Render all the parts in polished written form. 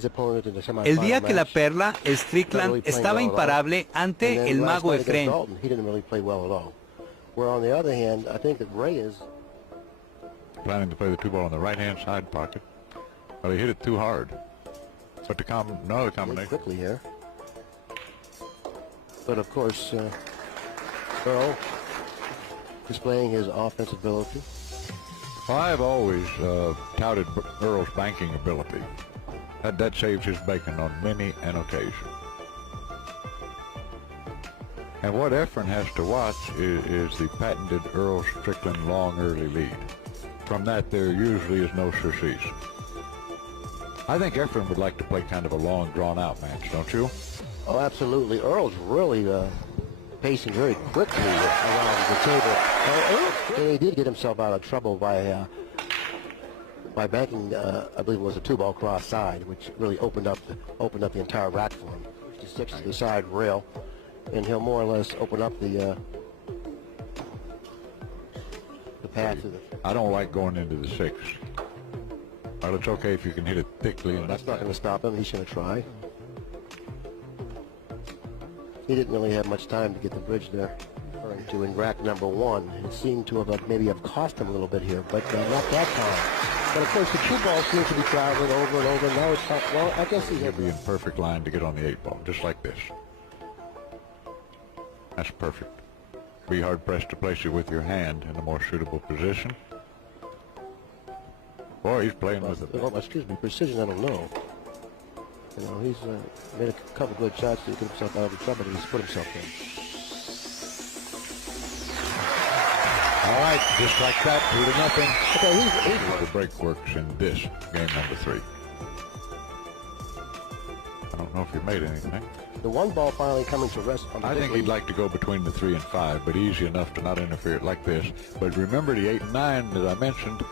El día que la Perla, Strickland, estaba imparable ante el Mago Efrén. Planning to play the two ball on the right-hand side pocket. Well, he hit it too hard. But another combination. Quickly here. But of course, Earl displaying his offensive ability. Well, I've always touted Earl's banking ability. That saves his bacon on many an occasion. And what Efrén has to watch is the patented Earl Strickland long early lead. From that, there usually is no surcease. I think Efrén would like to play kind of a long, drawn-out match, don't you? Oh, absolutely. Earl's really pacing very quickly around the table. And he did get himself out of trouble by banking, I believe it was a two-ball cross side, which really opened up the entire rack for him. He sticks to the side rail, and he'll more or less open up the path to the... I don't like going into the six. Well, it's okay if you can hit it thickly. And that's not going to stop him. He's going to try. He didn't really have much time to get the bridge there. In rack number one, it seemed to have maybe cost him a little bit here, but not that time. But of course, the two balls seem to be traveling over and over. And now it's well, I guess he'll be in perfect line to get on the eight ball, just like this. That's perfect. Be hard pressed to place it with your hand in a more suitable position. Boy, he's playing with it. Oh, excuse me, precision, I don't know. You know, he's made a couple good shots to get himself out of trouble, and he's put himself in. All right, just like that, 2-0. Okay, the break works in this game number 3. I don't know if you made anything. The one ball finally coming to rest on the I think he'd like to go between the 3 and 5, but easy enough to not interfere like this. But remember the 8 and 9 that I mentioned,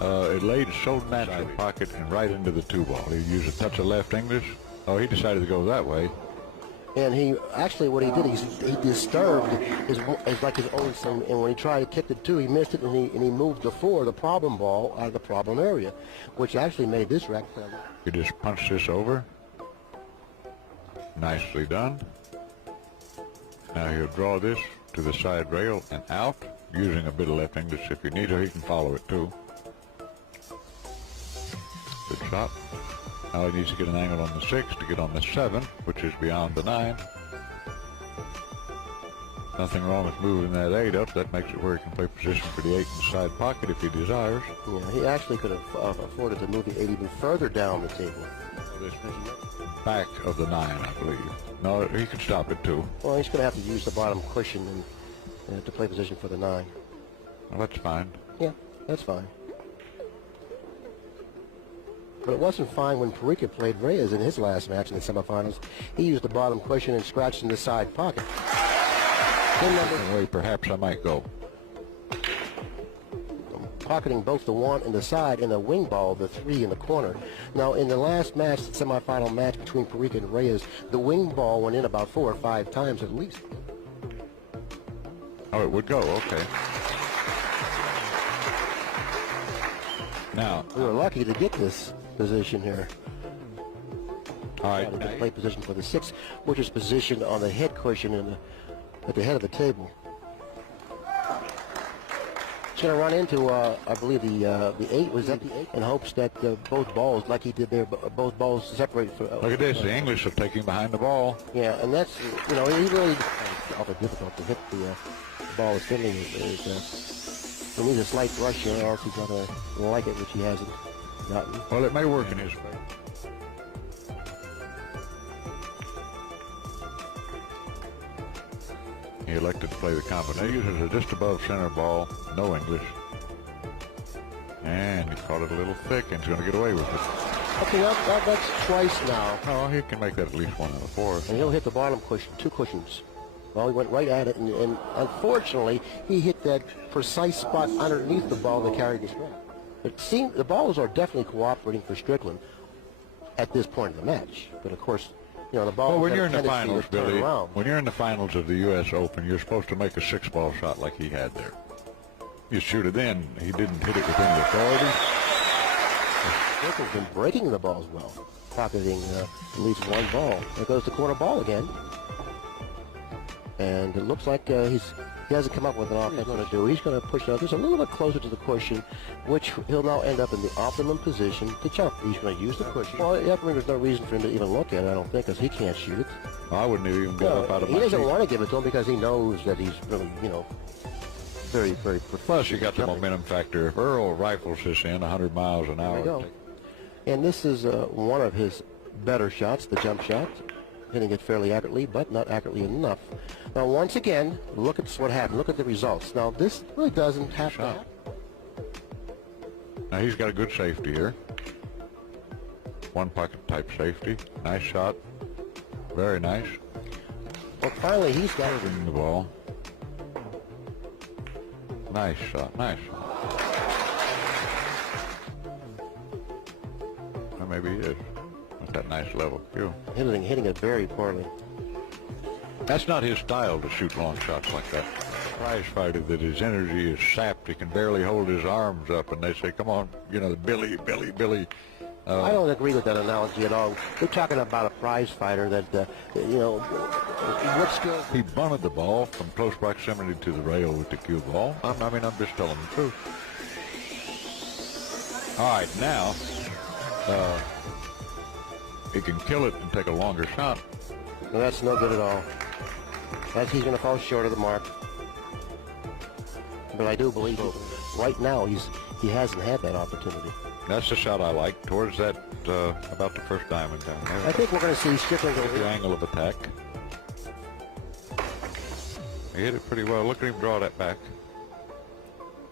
it laid so naturally in the pocket and right into the 2 ball. He used a touch of left English. Oh, he decided to go that way. And he actually, what he did, he disturbed his like his own son. And when he tried to kick the 2, he missed it, and he moved the 4, the problem ball, out of the problem area, which actually made this rack. He just punched this over. Nicely done. Now he'll draw this to the side rail and out, using a bit of left English if he needs, or he can follow it too. Good shot. Now he needs to get an angle on the 6 to get on the 7, which is beyond the 9. Nothing wrong with moving that 8 up. That makes it where he can play position for the 8 in the side pocket if he desires. Yeah, he actually could have afforded to move the 8 even further down the table. Back of the 9, I believe. No, he can stop it too. Well, he's going to have to use the bottom cushion and to play position for the 9. Well, that's fine. Yeah, that's fine. But it wasn't fine when Perla played Reyes in his last match in the semifinals. He used the bottom cushion and scratched in the side pocket. Way, perhaps I might go. Pocketing both the 1 and the side and the wing ball, the 3 in the corner. Now, in the last match, the semifinal match between Perla and Reyes, the wing ball went in about 4 or 5 times at least. Oh, it would go, okay. Now, we were lucky to get this position here. All right. To play position for the 6, which is positioned on the head cushion at the head of the table. He's going to run into, I believe, the 8. Was that the 8? In hopes that both balls, like he did there, both balls separate. Look at this. The English will take him behind the ball. Yeah, and that's, you know, he really awfully difficult to hit the ball as thinly as he needs a slight rush here, or else he's going to like it, which he hasn't gotten. Well, it may work in his favor. He elected to play the combination. It's just above center ball, no English. And he caught it a little thick, and he's going to get away with it. Okay, that's twice now. Oh, he can make that at least 1 out of 4. And he'll hit the bottom cushion, 2 cushions. Well, he went right at it, and unfortunately, he hit that precise spot underneath the ball that carried his rack. It seemed the balls are definitely cooperating for Strickland at this point of the match. But of course, you know, the ball. Well, when you're in the finals, Billy, when you're in the finals of the U.S. Open, you're supposed to make a 6-ball shot like he had there. You shoot it in. He didn't hit it with any authority. Strickland's been breaking the balls well. pocketing at least one ball. There goes the corner ball again. And it looks like he hasn't come up with an offense going to do. He's going to push out just a little bit closer to the cushion, which he'll now end up in the optimum position to jump. He's going to use the cushion. Well, there's no reason for him to even look at it, I don't think, because he can't shoot it. I wouldn't even get up out of my seat. He doesn't want to give it to him because he knows that he's really, you know, very, very proficient. Plus, you got the momentum factor. If Earl rifles this in 100 miles an hour. There we go. And this is one of his better shots, the jump shot. Hitting it fairly accurately, but not accurately enough. Now, once again, look at what happened. Look at the results. Now, this really doesn't have to happen. Now, he's got a good safety here. One pocket type safety. Nice shot. Very nice. Well, finally, he's got it. The ball. Nice shot. Nice shot. Well, maybe he is. At that nice level. Hitting it very poorly. That's not his style to shoot long shots like that. Prize fighter that his energy is sapped. He can barely hold his arms up, and they say, "Come on, you know, Billy." I don't agree with that analogy at all. We're talking about a prize fighter that, you know, what skill? He bunted the ball from close proximity to the rail with the cue ball. I'm just telling the truth. All right, now he can kill it and take a longer shot. No, that's no good at all. He's going to fall short of the mark. But I do believe right now he hasn't had that opportunity. That's the shot I like, towards that, about the first diamond down there. I think we're going to see Strickland go the angle of attack. He hit it pretty well. Look at him draw that back.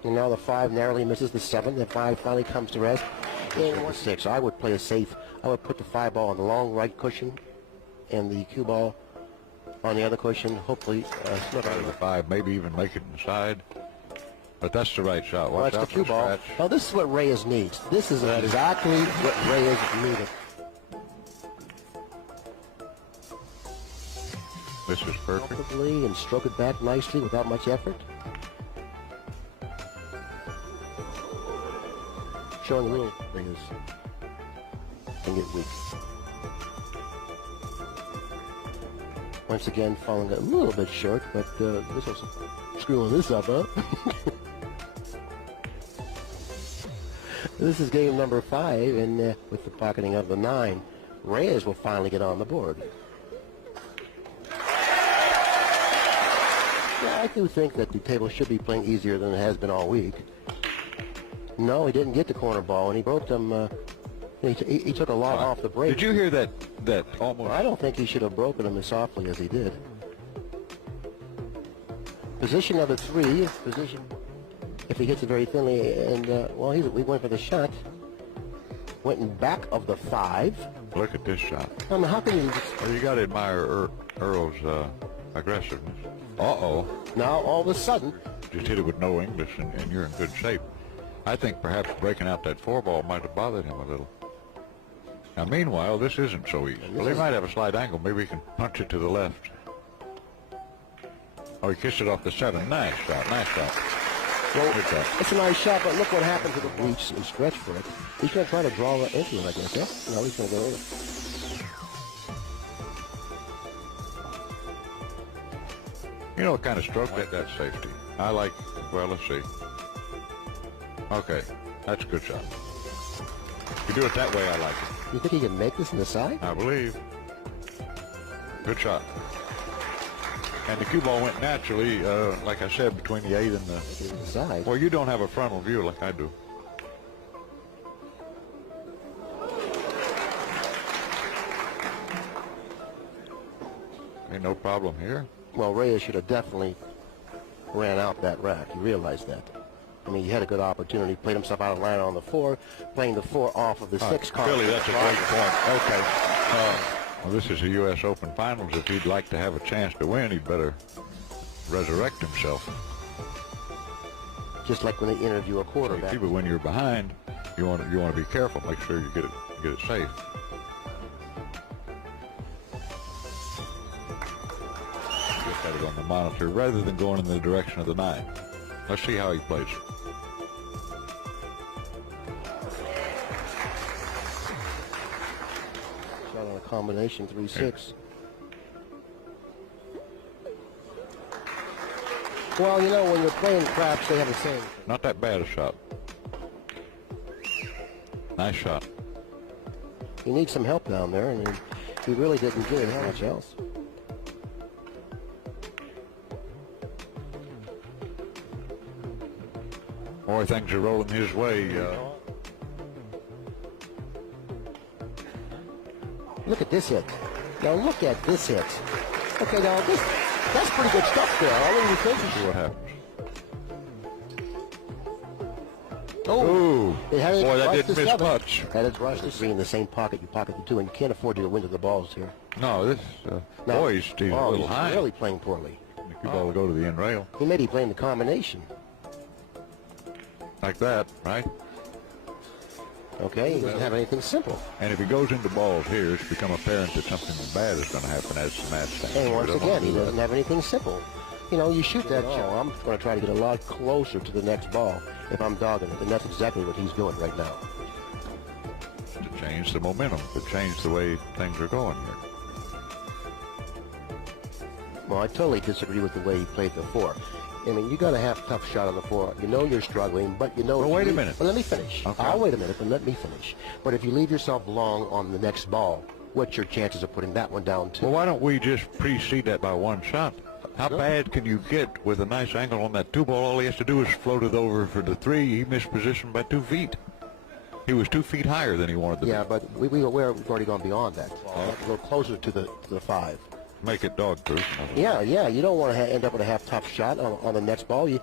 And now the 5 narrowly misses the 7. The 5 finally comes to rest. And 6. I would play a safe. I would put the 5 ball on the long right cushion and the cue ball on the other cushion. Hopefully slip out of the 5, maybe even make it inside. But that's the right shot. Watch that's out the cue ball. Scratch. Now this is what Reyes needs. This is exactly what Reyes needed. This is perfect. Comfortably and stroke it back nicely without much effort. Showing a little Reyes can get weak. Once again, falling a little bit short, but this was screwing this up, huh? This is game number 5, and with the pocketing of the 9, Reyes will finally get on the board. Yeah, I do think that the table should be playing easier than it has been all week. No, he didn't get the corner ball, and he broke them. He took a lot off the break. Did you hear that almost? I don't think he should have broken them as softly as he did. Position of the 3, position. If he hits it very thinly, and well, we went for the shot. Went in back of the 5. Look at this shot. I mean, how can you? Well, you got to admire Earl's aggressiveness. Uh-oh. Now all of a sudden, just hit it with no English, and you're in good shape. I think perhaps breaking out that 4 ball might have bothered him a little. Now, meanwhile, this isn't so easy. Well, he might have a slight angle. Maybe he can punch it to the left. Oh, he kissed it off the 7. Nice shot. Nice shot. Well, it's a nice shot, but look what happened to the bleach and stretch for it. He's going to try to draw it into it, I guess, yeah? No, he's going to go over. You know what kind of stroke that's safety? I like, well, let's see. Okay, that's a good shot. If you do it that way, I like it. You think he can make this in the side? I believe. Good shot. And the cue ball went naturally, like I said, between the 8 and the side. Well, you don't have a frontal view like I do. Ain't no problem here. Well, Reyes should have definitely ran out that rack. You realize that. I mean, he had a good opportunity, played himself out of line on the 4, playing the 4 off of the 6 card. Billy, that's a great point. Okay. Well, this is the U.S. Open Finals. If he'd like to have a chance to win, he'd better resurrect himself. Just like when they interview a quarterback. See, but when you're behind, you want to be careful. Make sure you get it safe. Just have it on the monitor rather than going in the direction of the 9. Let's see how he plays. Shot on a combination 3-6. Well, you know, when you're playing craps, they have a saying. Not that bad a shot. Nice shot. He needs some help down there, and he really didn't get it. How much else? Boy, things are rolling his way. Look at this hit. Now look at this hit. Okay, now that's pretty good stuff there. What do you think? See what happens. Oh, boy, that didn't miss much. That is rushed to three in the same pocket you pocket the two, and you can't afford to go into the balls here. No, this boy, he's a little high. He's really playing poorly. The cue ball will go to the end rail. He may be playing the combination. Like that, right? Okay, he doesn't have anything simple. And if he goes into balls here, it's become apparent that something bad is going to happen as the match stands. And once again, he doesn't have anything simple. You know, you shoot that ball, I'm going to try to get a lot closer to the next ball if I'm dogging it, and that's exactly what he's doing right now. To change the momentum, to change the way things are going here. Well, I totally disagree with the way he played before. I mean, you got to have a tough shot on the four. You know you're struggling, but you know... Well, wait a minute. Well, let me finish. Okay. I'll wait a minute, but let me finish. But if you leave yourself long on the next ball, what's your chances of putting that one down, too? Well, why don't we just precede that by one shot? How bad can you get with a nice angle on that two ball? All he has to do is float it over for the three. He missed position by 2 feet. He was 2 feet higher than he wanted to be. Yeah, but we've already gone beyond that. A little closer to the 5. Make it dog-proof. Yeah, you don't want to end up with a half-top shot on the next ball. You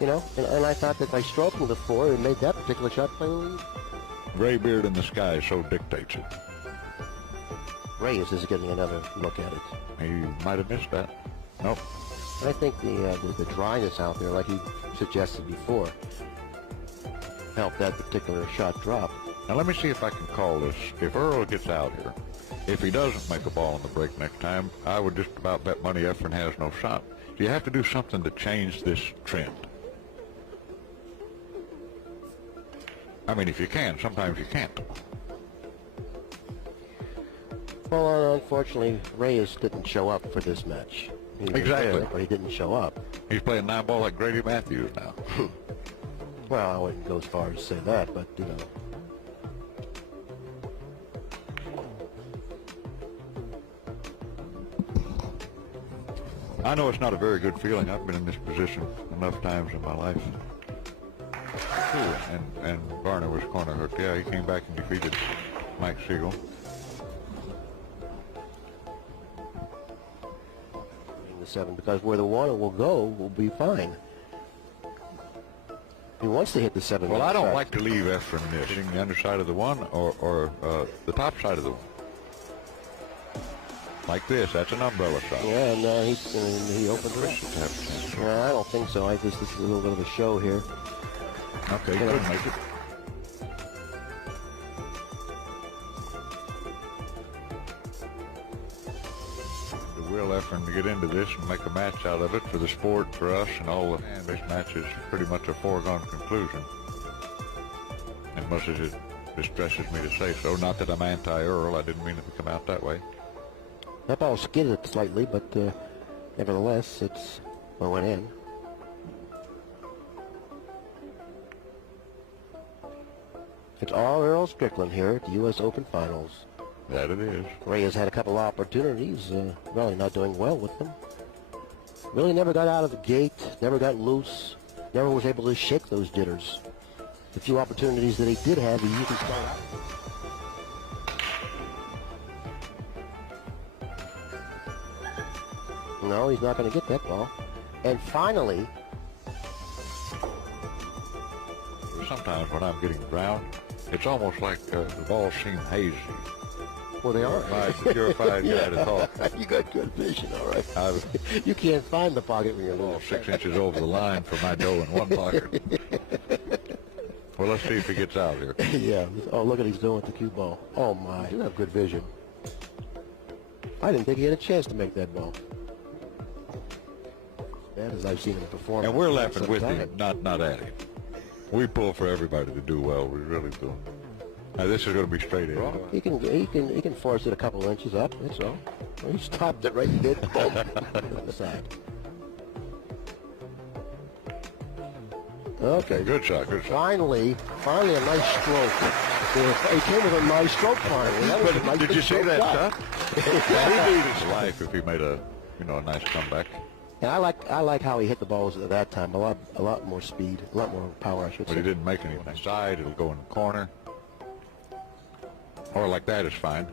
know, and I thought that by stroking the 4, it made that particular shot play a little... Gray beard in the sky so dictates it. Reyes is getting another look at it. He might have missed that. Nope. I think the dryness out there, like he suggested before, helped that particular shot drop. Now let me see if I can call this. If Earl gets out here, if he doesn't make a ball on the break next time, I would just about bet money Efrén has no shot. So you have to do something to change this trend. I mean, if you can, sometimes you can't. Well, unfortunately, Reyes didn't show up for this match. He was Exactly. there, but he didn't show up. He's playing 9-ball like Grady Matthews now. Well, I wouldn't go as far as to say that, but, you know. I know it's not a very good feeling. I've been in this position enough times in my life. And Varner was corner hooked. Yeah, he came back and defeated Mike Siegel. The 7, because where the water will go will be fine. He wants to hit the 7. Well, I don't like to leave Efrén hitting the underside of the 1 or the top side of the 1. Like this, that's an umbrella shot. Yeah, and he opened it up. I don't think so. I guess this is a little bit of a show here. Okay, he couldn't make it. To will Efrén to get into this and make a match out of it for the sport, for us, and all the fans. This match is pretty much a foregone conclusion. As much as it distresses me to say so. Not that I'm anti-Earl. I didn't mean it to come out that way. That ball skidded slightly, but nevertheless, went in. It's all Earl Strickland here at the U.S. Open Finals. That it is. Reyes had a couple of opportunities, really not doing well with them. Really never got out of the gate, never got loose, never was able to shake those jitters. The few opportunities that he did have, he usually started out. No, he's not going to get that ball. And finally... Sometimes when I'm getting drowned, it's almost like the balls seem hazy. Well, they are. My purified guy to talk. You got good vision, all right. You can't find the pocket when you're low. 6 inches over the line for my dough in one pocket. Well, let's see if he gets out here. Yeah. Oh, look at what he's doing with the cue ball. Oh, my. You have good vision. I didn't think he had a chance to make that ball. Bad as I've seen him perform. And we're laughing with him, not at him. We pull for everybody to do well. We really do. Now this is going to be straight in. Well, he can force it a couple inches up. That's all. Well, he stopped it right. He did. On the side. Okay. Good shot. Good shot. Finally a nice stroke. He came with a nice stroke finally. That was a nice Did you see that shot? Yeah. He'd beat his life if he made a nice comeback. And I like how he hit the balls at that time. A lot more speed, a lot more power, I should say. But he didn't make anything. Side, it'll go in the corner. Or like that is fine.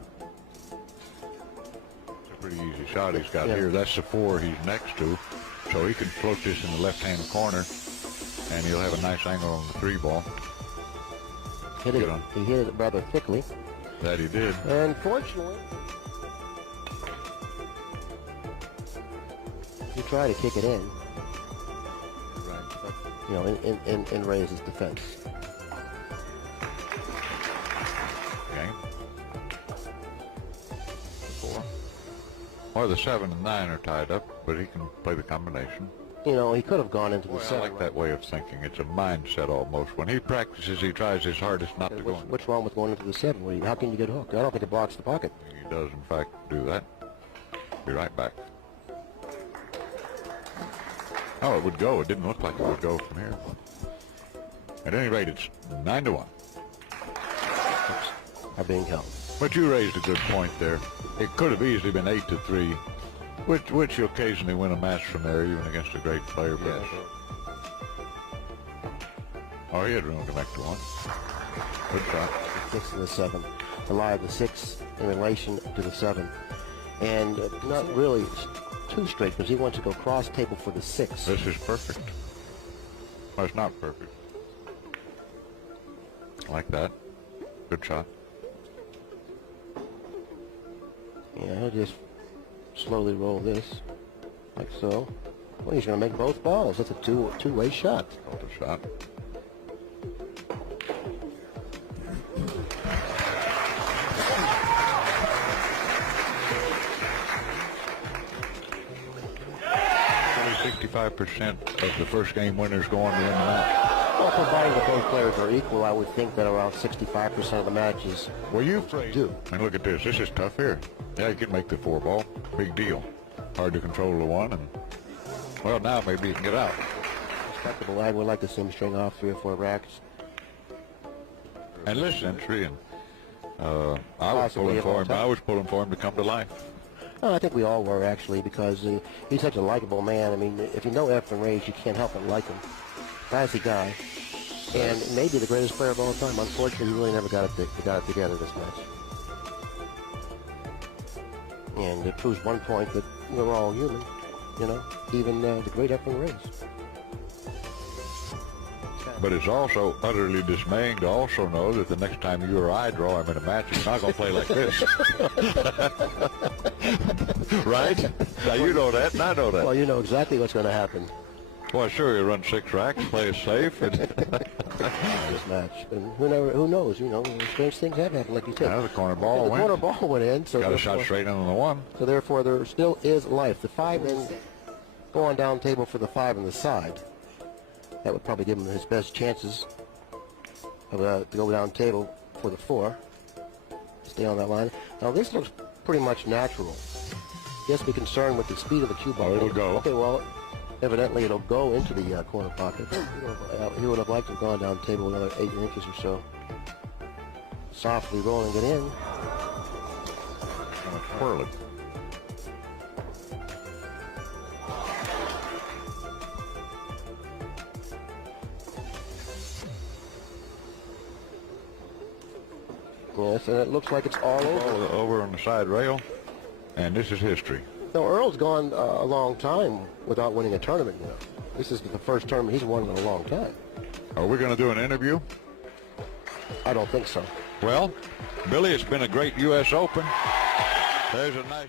It's a pretty easy shot he's got here. That's the 4 he's next to. So he can float this in the left-hand corner, and he'll have a nice angle on the 3 ball. He hit it rather thickly. That he did. Unfortunately, he tried to kick it in. Right. But, you know, in Reyes' defense. Okay. 4. Or the 7 and 9 are tied up, but he can play the combination. You know, he could have gone into the 7. I like that way of thinking. It's a mindset almost. When he practices, he tries his hardest not to go in. What's wrong with going into the 7? How can you get hooked? I don't think it blocks the pocket. He does, in fact, do that. Be right back. Oh, it would go. It didn't look like it would go from here. At any rate, it's 9-1. Are being held. But you raised a good point there. It could have easily been 8-3, which you occasionally win a match from there, even against a great player. But oh, he had room to make the 1. Good shot. The 6 and the 7. The lie of the 6 in relation to the 7, and not really too straight because he wants to go cross table for the 6. This is perfect. Well, it's not perfect. Like that. Good shot. Yeah, he'll just slowly roll this, like so. Well, he's going to make both balls. That's a two-way shot. Hold the shot. Only 65% of the first game winners go on to win the match. Well, provided that both players are equal, I would think that around 65% of the matches. Well, you do. And look at this. This is tough here. Yeah, you can make the 4 ball. Big deal. Hard to control the 1, and well, now maybe you can get out. Respectable. I would like to see him string off 3 or 4 racks. And this entry, and I was pulling for him. I was pulling for him to come to life. Well, I think we all were actually, because he's such a likable man. I mean, if you know Efrén Reyes, you can't help but like him. Classy guy, and maybe the greatest player of all time. Unfortunately, he really never got it together this match. And it proves one point that we're all human, you know, even the great Efrén Reyes. But it's also utterly dismaying to also know that the next time you or I draw him in a match, he's not going to play like this. Right? Now you know that, and I know that. Well, you know exactly what's going to happen. Well, sure, he'll run 6 racks, play it safe. And this match. And who knows, you know, strange things have happened, like you said. Yeah, the corner ball went. The corner ball went in. So got a shot straight in on the 1. So therefore, there still is life. The 5 then go on down table for the 5 on the side. That would probably give him his best chances of, to go down table for the 4. Stay on that line. Now this looks pretty much natural. He has to be concerned with the speed of the cue ball. Oh, it'll go. Okay, well, evidently it'll go into the corner pocket. He would have liked to have gone down table another 8 inches or so. Softly rolling it in. Perla. Yes, and it looks like it's all over. Over on the side rail, and this is history. No, Earl's gone a long time without winning a tournament, you know. This is the first tournament he's won in a long time. Are we going to do an interview? I don't think so. Well, Billy, it's been a great U.S. Open. There's a nice...